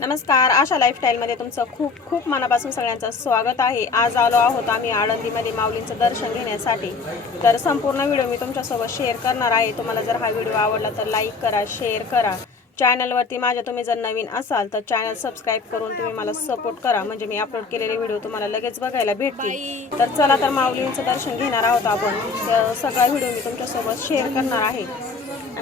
नमस्कार आशा लाईफस्टाईलमध्ये तुमचं खूप खूप मनापासून सगळ्यांचं स्वागत आहे. आज आलो आहोत आम्ही आळंदीमध्ये माऊलींचं दर्शन घेण्यासाठी. तर संपूर्ण व्हिडिओ मी तुमच्यासोबत शेअर करणार आहे. तुम्हाला जर हा व्हिडिओ आवडला तर लाईक करा शेअर करा. चॅनलवरती माझ्या तुम्ही जर नवीन असाल तर चॅनल सबस्क्राईब करून तुम्ही मला सपोर्ट करा. म्हणजे मी अपलोड केलेले व्हिडिओ तुम्हाला लगेच बघायला भेटतील. तर चला तर माऊलींचं दर्शन घेणार आहोत आपण. सगळा व्हिडिओ मी तुमच्यासोबत शेअर करणार आहे.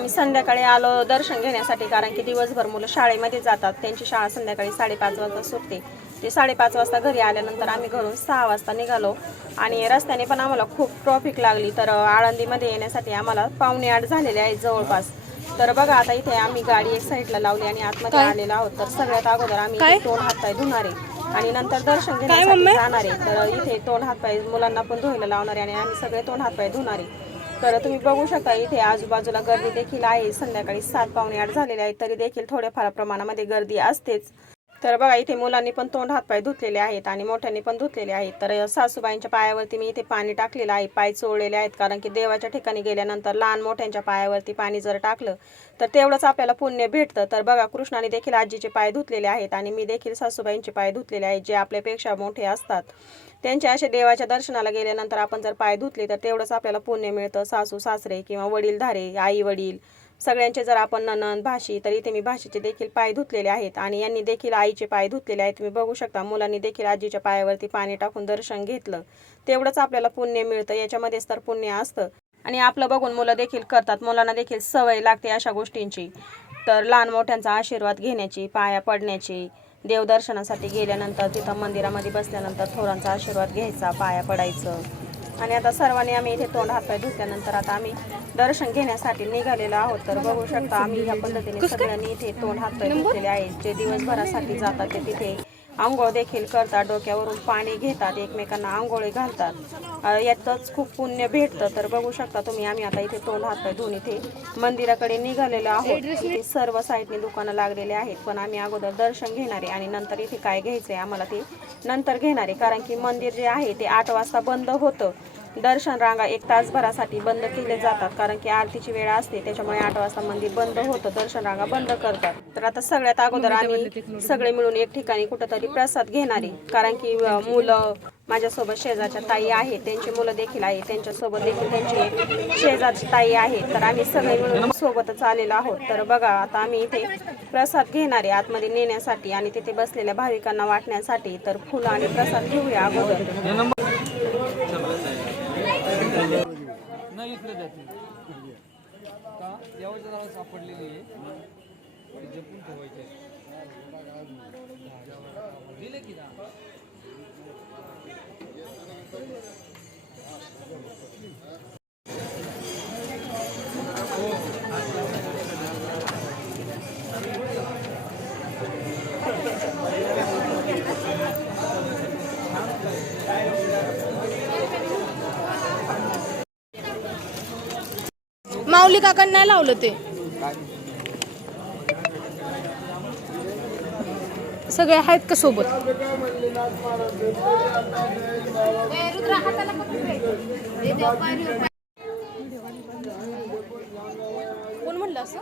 आम्ही संध्याकाळी आलो दर्शन घेण्यासाठी कारण की दिवसभर मुलं शाळेमध्ये जातात. त्यांची शाळा संध्याकाळी साडेपाच वाजता सुटते. ते साडेपाच वाजता घरी आल्यानंतर आम्ही घरून सहा वाजता निघालो. आणि रस्त्याने पण आम्हाला खूप ट्रॉफिक लागली. तर आळंदीमध्ये येण्यासाठी आम्हाला पावणे आठ झालेले आहेत जवळपास. तर बघा आता इथे आम्ही गाडी एक साईडला लावली आणि आतमध्ये आलेलो आहोत. तर सगळ्यात अगोदर आम्ही तोंड हातपाय धुणारे आणि नंतर दर्शन घेण्यासाठी जाणारे. तर इथे तोंड हातपाय मुलांना पण धुवायला लावणारे आणि आम्ही सगळे तोंड हातपाय धुणारे. तर तुम्ही बघू शकता इथे आजूबाजूला गर्दी देखील आहे. संध्याकाळी सात पावणे आठ झालेले आहेत तरी देखील थोड्याफार प्रमाणामध्ये गर्दी असतेच. तर बघा इथे मुलांनी पण तोंड हातपाय धुतलेले आहेत आणि मोठ्यांनी पण धुतलेले आहेत. तर सासूबाईंच्या पायावरती मी इथे पाणी टाकलेलं आहे. पाय चोळलेले आहेत कारण की देवाच्या ठिकाणी गेल्यानंतर लहान मोठ्यांच्या पायावरती पाणी जर टाकलं तर तेवढंच आपल्याला पुण्य भेटतं. तर बघा कृष्णाने देखील आजीचे पाय धुतलेले आहेत आणि मी देखील सासूबाईंचे पाय धुतलेले आहेत जे आपल्यापेक्षा मोठे असतात. त्यांच्या असे देवाच्या दर्शनाला गेल्यानंतर आपण जर पाय धुतले तर तेवढंच आपल्याला पुण्य मिळतं. सासू सासरे किंवा वडीलधारे आई वडील सगळ्यांचे जर आपण ननंद भाशी तर इथे मी भाषेचे देखील पाय धुतलेले आहेत. आणि यांनी देखील आईचे पाय धुतलेले आहेत. तुम्ही बघू शकता मुलांनी देखील आजीच्या पायावरती पाणी टाकून दर्शन घेतलं. तेवढंच आपल्याला पुण्य मिळतं. याच्यामध्येच तर पुण्य असतं. आणि आपलं बघून मुलं देखील करतात. मुलांना देखील सवय लागते अशा गोष्टींची. तर लहान मोठ्यांचा आशीर्वाद घेण्याची पाया पडण्याची देवदर्शनासाठी गेल्यानंतर तिथं मंदिरामध्ये बसल्यानंतर थोरांचा आशीर्वाद घ्यायचा पाया पडायचं. आणि आता सर्वांनी आम्ही इथे तोंड हातपाय धुतल्यानंतर आता आम्ही दर्शन घेण्यासाठी निघालेलो आहोत. तर बघू शकता आम्ही या पद्धतीने सगळ्यांनी इथे तोंड हातपाय धुतलेले आहेत. जे दिवसभरासाठी जातात ते तिथे आंघोळ देखील करतात डोक्यावरून पाणी घेतात एकमेकांना आंघोळी घालतात. यातच खूप पुण्य भेटतं. तर बघू शकता तुम्ही आम्ही आता इथे तोंड हातपाय धुवून इथे मंदिराकडे निघालेलो आहोत. सर्व साईडने दुकानं लागलेले आहेत पण आम्ही अगोदर दर्शन घेणारे आणि नंतर इथे काय घ्यायचंय आम्हाला ते नंतर घेणारे कारण की मंदिर जे आहे ते आठ वाजता बंद होतं. दर्शन रांगा एक तासभरासाठी बंद केले जातात. कारण की आरतीची वेळ असते त्याच्यामुळे आठ वाजता मंदिर बंद होतं दर्शन रांगा बंद करतात. तर आता सगळ्यात अगोदर आम्ही सगळे मिळून एक ठिकाणी कुठंतरी प्रसाद घेणारे कारण की मुलं माझ्यासोबत शेजारच्या ताई आहेत त्यांची मुलं देखील आहेत त्यांच्यासोबत देखील त्यांची शेजारची ताई आहे तर आम्ही सगळे मिळून सोबतच आलेलो आहोत. तर बघा आता आम्ही इथे प्रसाद घेणारे आतमध्ये नेण्यासाठी आणि तिथे बसलेल्या भाविकांना वाटण्यासाठी तर फुलं आणि प्रसाद घेऊया अगोदर. नाही इकडे जाते का? देवाच्या नावात सापडलेली आहे. जपून ठेवायचे दिले की ना Thank you. माऊली काकांना नाही लावलं ते. सगळे आहेत का सोबत? कोण म्हणलं असं?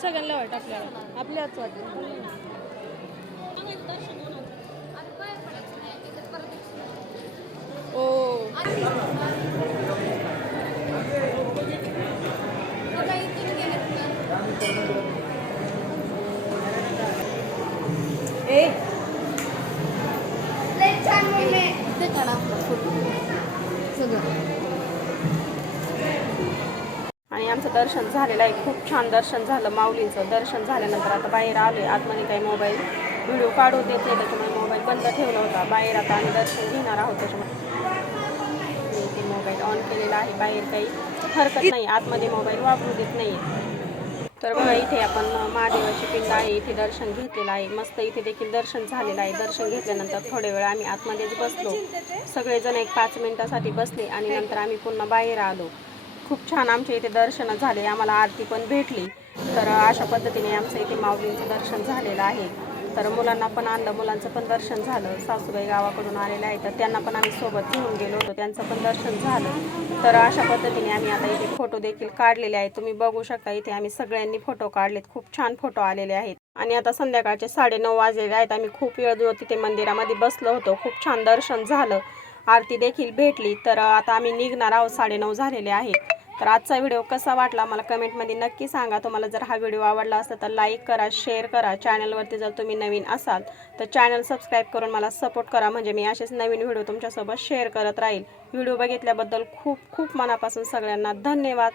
सगळ्यांना वाट आपल्याला. आपल्याच वाटत ओ. ए. आणि आमचं दर्शन झालेलं आहे. खूप छान दर्शन झालं माऊलींचं. दर्शन झाल्यानंतर आता बाहेर आलोय. आतमध्ये काही मोबाईल व्हिडिओ काढू देत नाही त्याच्यामुळे मोबाईल बंद ठेवला होता. बाहेर आता आम्ही दर्शन घेणार आहोत. त्याच्यामुळे मोबाईल ऑन केलेला आहे. बाहेर काही हरकत नाही. आतमध्ये मोबाईल वापरू देत नाही तर बघा इथे आपण महादेवाची पिंड आहे इथे दर्शन घेतलेलं आहे. मस्त इथे देखील दर्शन झालेलं आहे. दर्शन घेतल्यानंतर थोडे वेळ आम्ही आतमध्येच बसलो. सगळेजण एक पाच मिनिटासाठी बसले आणि नंतर आम्ही पुन्हा बाहेर आलो. खूप छान आमच्या इथे दर्शन झाले. आम्हाला आरती पण भेटली. तर अशा पद्धतीने आमचं इथे माऊलींचं दर्शन झालेलं आहे. तर मुलांना पण आणलं. मुलांचं पण दर्शन झालं. सासूबाई गावाकडून आलेले आहेत. तर त्यांना पण आम्ही सोबत घेऊन गेलो होतो. त्यांचं पण दर्शन झालं. तर अशा पद्धतीने आम्ही आता इथे फोटो देखील काढलेले आहेत. तुम्ही बघू शकता इथे आम्ही सगळ्यांनी फोटो काढलेत. खूप छान फोटो आलेले आहेत. आणि आता संध्याकाळचे साडेनऊ वाजलेले आहेत. आम्ही खूप वेळ तिथे मंदिरामध्ये बसलो होतो. खूप छान दर्शन झालं. आरती देखील भेटली. तर आता आम्ही निघणार आहोत. साडेनऊ झालेले आहेत. तर आजचा व्हिडिओ कसा वाटला मला कमेंटमध्ये नक्की सांगा. तुम्हाला जर हा व्हिडिओ आवडला असेल तर लाईक करा शेअर करा. चॅनलवरती जर तुम्ही नवीन असाल तर चॅनल सबस्क्राईब करून मला सपोर्ट करा. म्हणजे मी असेच नवीन व्हिडिओ तुमच्यासोबत शेअर करत राहील. व्हिडिओ बघितल्याबद्दल खूप खूप मनापासून सगळ्यांना धन्यवाद.